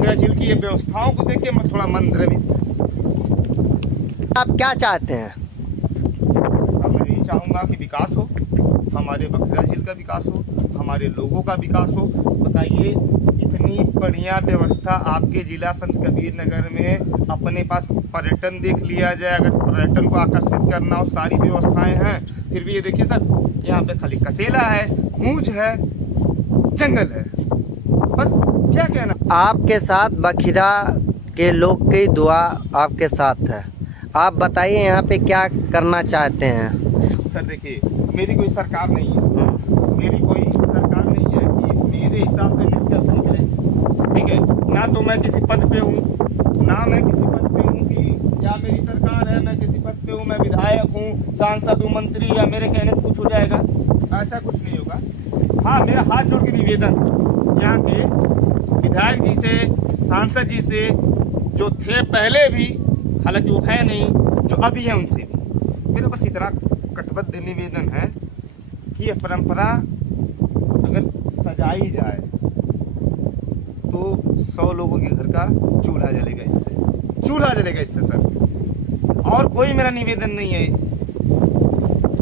बखिरा झील की ये व्यवस्थाओं को देख के मैं थोड़ा मन द्रवित। आप क्या चाहते हैं? मैं यही चाहूँगा कि विकास हो, हमारे बखिरा झील का विकास हो, हमारे लोगों का विकास हो। बताइए, इतनी बढ़िया व्यवस्था आपके जिला संत कबीर नगर में अपने पास पर्यटन देख लिया जाए, अगर पर्यटन को आकर्षित करना हो, सारी व्यवस्थाएं हैं, फिर भी ये देखिए सर, यहाँ पे खाली कसेला है, मूंछ है, जंगल है, बस क्या कहना। आपके साथ बखिरा के लोग की दुआ आपके साथ है। आप बताइए यहाँ पे क्या करना चाहते हैं? सर देखिए, मेरी कोई सरकार नहीं है, मेरी कोई सरकार नहीं है कि मेरे हिसाब से निष्कर्ष निकले, ठीक है ना। तो मैं किसी पद पे हूँ, ना मैं किसी पद पे हूँ कि या मेरी सरकार है, मैं किसी पद पे हूँ, मैं विधायक हूँ, सांसद हूँ, मंत्री, या मेरे कहने से कुछ हो जाएगा, ऐसा कुछ नहीं होगा। हाँ, मेरा हाथ जोड़ के निवेदन यहाँ के विधायक जी से, सांसद जी से, जो थे पहले भी, हालांकि वो है नहीं, जो अभी है उनसे भी, मेरा बस इतना कटिबद्ध निवेदन है कि यह परंपरा अगर सजाई जाए तो 100 लोगों के घर का चूल्हा जलेगा इससे, चूल्हा जलेगा इससे सर। और कोई मेरा निवेदन नहीं है।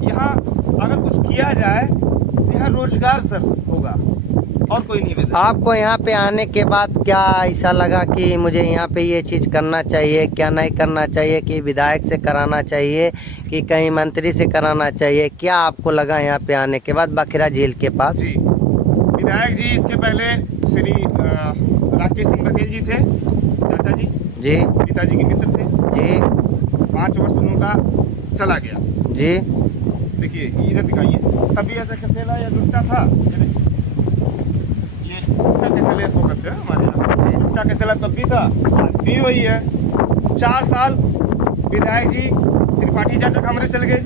यहाँ अगर कुछ किया जाए तो यहाँ रोजगार सर होगा, और कोई निवेदन। आपको यहाँ पे आने के बाद क्या ऐसा लगा कि मुझे यहाँ पे ये चीज़ करना चाहिए, क्या नहीं करना चाहिए, कि विधायक से कराना चाहिए कि कहीं मंत्री से कराना चाहिए? क्या आपको लगा यहाँ पे आने के बाद बखिरा झील के पास? जी, विधायक जी इसके पहले श्री राकेश सिंह बघेल जी थे, चाचा जी, पिताजी के मित्र थे जी, 5 वर्ष उनका चला गया जी। देखिए इधर दिखाइए, तभी ऐसा कसेला या डुबता था, ये डुबता कसेला इसको करते हैं हमारे यहाँ, डुबता कसेला तब भी था, आज भी वही है। 4 साल विधायक जी त्रिपाठी चाचा कमरे चल गए,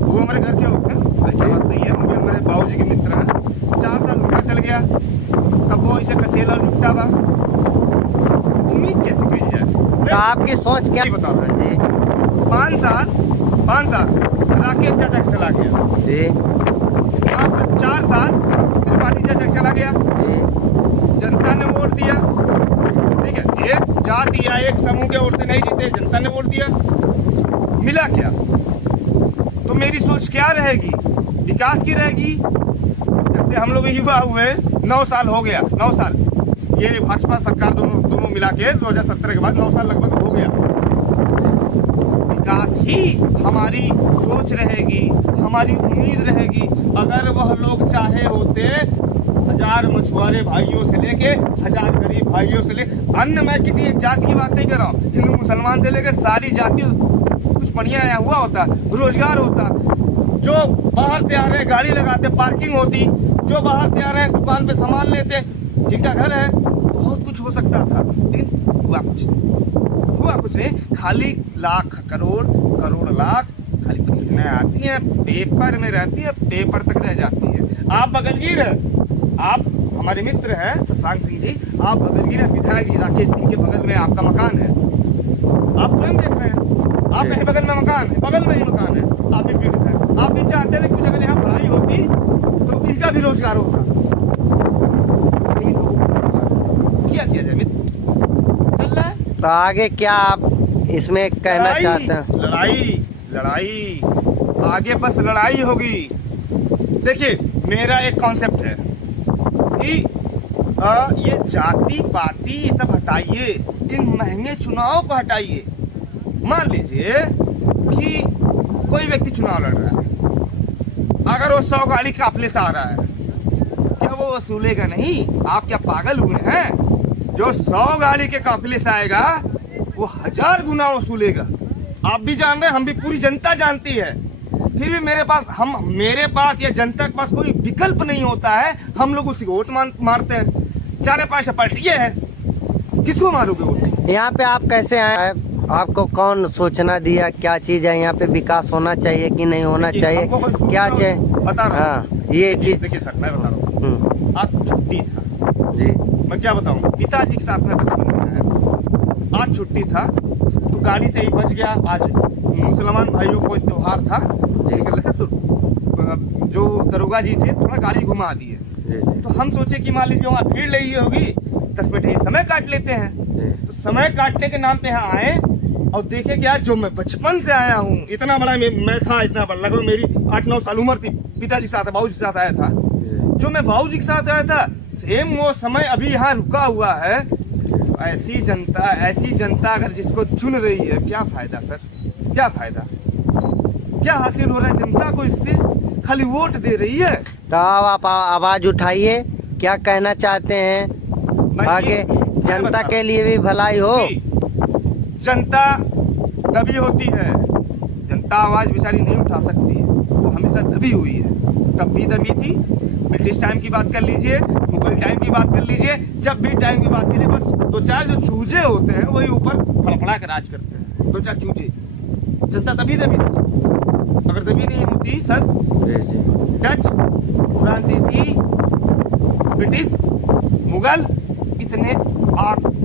वो हमारे घर के होते हैं, ऐसा बात नहीं है, मुझे हमारे बाबूजी के मित्र हैं। 4 साल उनका चल गया, तब वो इसे कसेला डुबता हुआ, उम्मीद कैसे की जाए? तो आपकी सोच क्या बता रहा है जी? 5 साल राकेश चाचा चला गया जी, 4 साल त्रिपाठी चाचा चला गया, जनता ने वोट दिया, ठीक है, एक जाति या एक समूह के वोट से नहीं जीते, जनता ने वोट दिया, मिला क्या? तो मेरी सोच क्या रहेगी? विकास की रहेगी। जब से हम लोग युवा हुए 9 साल हो गया, 9 साल, ये भाजपा सरकार दोनों मिला के 2017 के बाद 9 साल लगभग हो गया। विकास ही हमारी सोच रहेगी, हमारी उम्मीद रहेगी। अगर वह लोग चाहे होते 1000 मछुआरे भाइयों से लेके 1000 गरीब भाइयों से ले, अन्य मैं किसी एक जाति की बात नहीं कर रहा हूँ, हिंदू मुसलमान से लेकर सारी जाति, कुछ बढ़िया यहाँ हुआ होता, रोजगार होता, जो बाहर से आ रहे हैं गाड़ी लगाते, पार्किंग होती, जो बाहर से आ रहे हैं दुकान पे सामान लेते, जिनका घर है, बहुत कुछ हो सकता था, लेकिन हुआ कुछ नहीं। खाली लाख करोड़ लाख खाली परियोजनाएं आती हैं, पेपर में रहती है, पेपर तक रह जाती है। आप बगलगीर है, आप हमारे मित्र हैं शशांक सिंह जी, आप बगलगीर है, विधायक जी राकेश सिंह के बगल में आपका मकान है, आप स्वयं देख रहे हैं, आपके ही बगल में मकान है, बगल में ही मकान है, आप भी पीड़ित हैं, आप भी चाहते हैं कि अगर यहाँ पढ़ाई होती तो इनका भी रोजगार होता। क्या किया जाए मित्र, चल रहा है। तो आगे क्या आप इसमें कहना चाहते हैं? लड़ाई आगे बस लड़ाई होगी। देखिए मेरा एक कॉन्सेप्ट है कि ये जाति पाति ये सब हटाइए, इन महंगे चुनावों को हटाइए। मान लीजिए कि कोई व्यक्ति चुनाव लड़ रहा है, अगर वो 100 गाड़ी काफिले से आ रहा है, क्या वो वसूलेगा नहीं? आप क्या पागल हुए हैं? जो 100 गाड़ी के काफिले से आएगा वो 1000 गुना वसूलेगा। आप भी जान रहे हैं, हम भी, पूरी जनता जानती है। फिर भी मेरे पास या जनता के पास कोई विकल्प नहीं होता है, हम लोग उसी को वोट मारते हैं। 4-5 पार्टियां हैं, किसको मारोगे वोट? यहाँ पे आप कैसे आए? आपको कौन सूचना दिया? क्या चीज है यहाँ पे? विकास होना चाहिए कि नहीं होना चाहिए? क्या चाहिए? बता रहा हूँ। हाँ, ये चीज देखिए सर, मैं बता रहा हूँ, आज छुट्टी था जी, मैं क्या बताऊँ, पिताजी के साथ में बचपन में आया, आज छुट्टी था तो गाड़ी से ही बच गया। आज मुसलमान भाइयों को त्योहार था, तो जो दरोगा जी थे थोड़ा गाड़ी घुमा दिए, तो हम सोचे कि मान लीजिए वहाँ भीड़ लगी होगी, 10 मिनट यही समय काट लेते हैं। तो समय काटने के नाम पे यहाँ आए और देखे क्या, जो मैं बचपन से आया हूँ, इतना बड़ा मैं था, इतना बड़ा लगभग मेरी 8-9 साल उम्र थी, पिताजी के साथ बाबूजी के साथ आया था। जो मैं बाबूजी के साथ आया था सेम वो समय अभी यहाँ रुका हुआ है। ऐसी जनता अगर जिसको चुन रही है, क्या फायदा सर, क्या फायदा, क्या हासिल हो रहा है जनता को इससे? खाली वोट दे रही है। तो अब आप आवाज उठाइए, क्या कहना चाहते हैं आगे, जनता के लिए भी भलाई हो। जनता दबी होती है, जनता आवाज बेचारी नहीं उठा सकती है, वो हमेशा दबी हुई है। तब भी दबी थी, ब्रिटिश टाइम की बात कर लीजिए, मुगल टाइम की बात कर लीजिए, जब भी टाइम की बात करिए, बस 2-4 जो चूजे होते हैं वही ऊपर फड़फड़ा कर राज करते हैं, 2-4 चूजे। जनता तभी दबी थी। अगर दबी नहीं होती सर, डच, फ्रांसीसी, ब्रिटिश, मुगल, इतने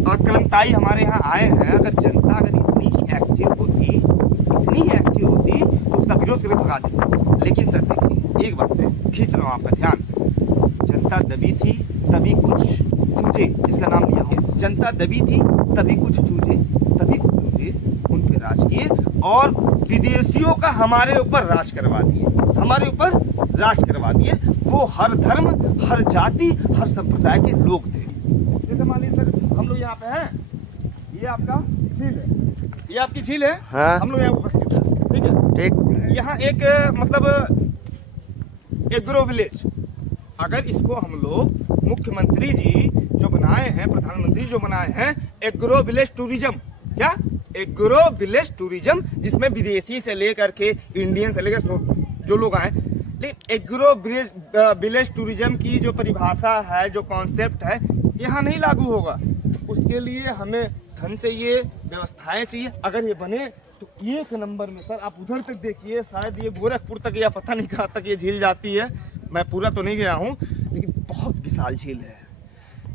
आक्रांताई हमारे यहाँ आए हैं। अगर जनता अगर इतनी ही एक्टिव होती तो उसका विरोध करके भगा देती। लेकिन सर देखिए, एक बात है, खींच रहा हूँ आपका ध्यान, जनता दबी थी तभी कुछ चूजे, इसका नाम लिया हूँ, जनता दबी थी तभी कुछ चूजे उन पे राज किए और विदेशियों का हमारे ऊपर राज करवा दिए। वो हर धर्म, हर जाति, हर संप्रदाय के लोग थे। जैसे मान लीजिए सर, हम लोग यहाँ पे हैं, ये आपका झील है, ये आपकी झील है, हाँ। हम लोग यहाँ उपस्थित हैं, ठीक है, ठीक। यहाँ एक मतलब एग्रो विलेज, अगर इसको हम लोग मुख्यमंत्री जी जो बनाए हैं, प्रधानमंत्री जो बनाए हैं, एग्रो विलेज टूरिज्म, क्या एग्रो विलेज टूरिज्म, जिसमें विदेशी से लेकर के इंडियन से लेकर जो लोग आए, लेकिन एग्रो विलेज टूरिज्म की जो परिभाषा है, जो कॉन्सेप्ट है, यहाँ नहीं लागू होगा। उसके लिए हमें धन चाहिए, व्यवस्थाएं चाहिए। अगर ये बने तो 1 नंबर में सर, आप उधर तक देखिए, शायद ये गोरखपुर तक या पता नहीं कहाँ तक ये झील जाती है, मैं पूरा तो नहीं गया हूँ, लेकिन बहुत विशाल झील है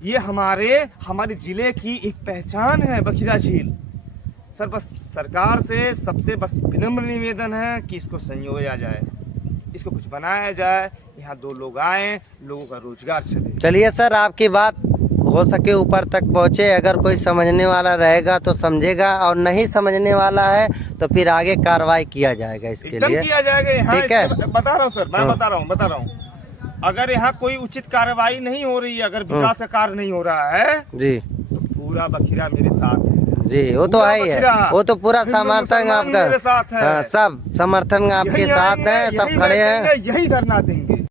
ये। हमारे जिले की एक पहचान है बखिरा झील। सर बस सरकार से सबसे बस विनम्र निवेदन है कि इसको संजोया जाए, इसको कुछ बनाया जाए, यहाँ 2 लोग आए, लोगों का रोजगार चले। चलिए सर, आपकी बात हो सके ऊपर तक पहुँचे, अगर कोई समझने वाला रहेगा तो समझेगा, और नहीं समझने वाला है तो फिर आगे कार्रवाई किया जाएगा इसके लिए, किया जाएगा। यहाँ ठीक है, बता रहा हूँ सर, मैं बता रहा हूँ, अगर यहाँ कोई उचित कार्रवाई नहीं हो रही है, अगर विकास का कार्य नहीं हो रहा है जी, तो पूरा बखिरा मेरे साथ है जी। वो तो है ही है, वो तो पूरा समर्थन आपका, सब समर्थन आपके साथ है, सब खड़े हैं, यही धरना देंगे।